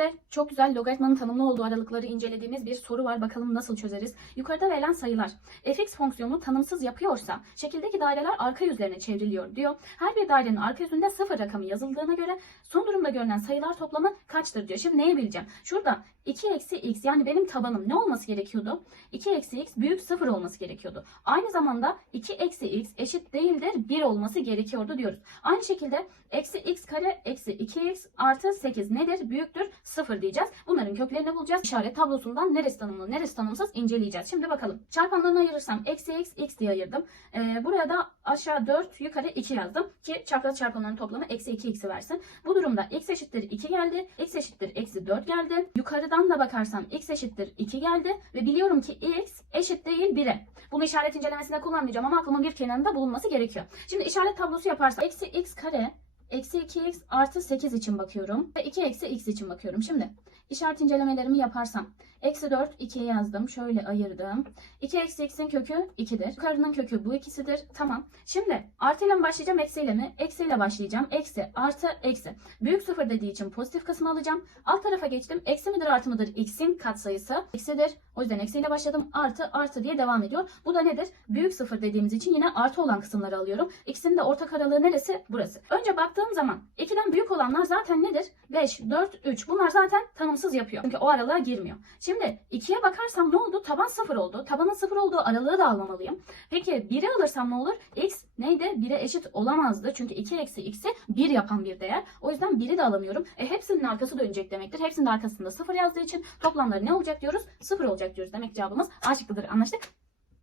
ÖSYM'de çok güzel logaritmanın tanımlı olduğu aralıkları incelediğimiz bir soru var. Bakalım nasıl çözeriz? Yukarıda verilen sayılar fx fonksiyonunu tanımsız yapıyorsa şekildeki daireler arka yüzlerine çevriliyor diyor. Her bir dairenin arka yüzünde sıfır rakamı yazıldığına göre son durumda görünen sayılar toplamı kaçtır diyor. Şimdi neyi bileceğim? Şurada 2 eksi x yani benim tabanım ne olması gerekiyordu? 2 eksi x büyük sıfır olması gerekiyordu. Aynı zamanda 2 eksi x eşit değildir 1 olması gerekiyordu diyoruz. Aynı şekilde eksi x kare eksi 2x artı 8 nedir? Büyüktür 0 diyeceğiz. Bunların köklerini bulacağız. İşaret tablosundan neresi tanımlı neresi tanımsız inceleyeceğiz. Şimdi bakalım. Çarpanlarını ayırırsam eksi x x diye ayırdım. Ee, buraya da aşağı 4 yukarı 2 yazdım ki çapraz çarpanların toplamı eksi 2x'i versin. Bu durumda x eşittir 2 geldi. x eşittir eksi 4 geldi. Yukarıdan da bakarsam x eşittir 2 geldi. Ve biliyorum ki x eşit değil 1'e. Bunu işaret incelemesinde kullanmayacağım ama aklımın bir kenarında bulunması gerekiyor. Şimdi işaret tablosu yaparsam eksi x kare eksi 2x artı 8 için bakıyorum. Ve 2 eksi x için bakıyorum. Şimdi işaret incelemelerimi yaparsam eksi 4 2'ye yazdım. Şöyle ayırdım. 2 eksi x'in kökü 2'dir. Yukarının kökü bu ikisidir. Tamam. Şimdi artıyla mı başlayacağım eksiyle mi? Eksiyle başlayacağım. Eksi artı eksi. Büyük sıfır dediği için pozitif kısmı alacağım. Alt tarafa geçtim. Eksi midir artı mıdır? X'in katsayısı eksidir. O yüzden eksiyle başladım. Artı artı diye devam ediyor. Bu da nedir? Büyük sıfır dediğimiz için yine artı olan kısımları alıyorum. X'in de ortak aralığı neresi? Burası. Önce baktığım zaman 2'den büyük olanlar zaten nedir? 5, 4, 3. Bunlar zaten tanımsız yapıyor. Çünkü o aralığa girmiyor. Şimdi 2'ye bakarsam ne oldu? Taban 0 oldu. Tabanın 0 olduğu aralığı da almamalıyım. Peki 1'i alırsam ne olur? X neydi? 1'e eşit olamazdı. Çünkü 2 eksi x'i 1 yapan bir değer. O yüzden 1'i de alamıyorum. E hepsinin arkası dönecek demektir. Hepsinin arkasında 0 yazdığı için toplamları ne olacak diyoruz? 0 olacak diyoruz. Demek cevabımız A şıkkıdır. Anlaştık?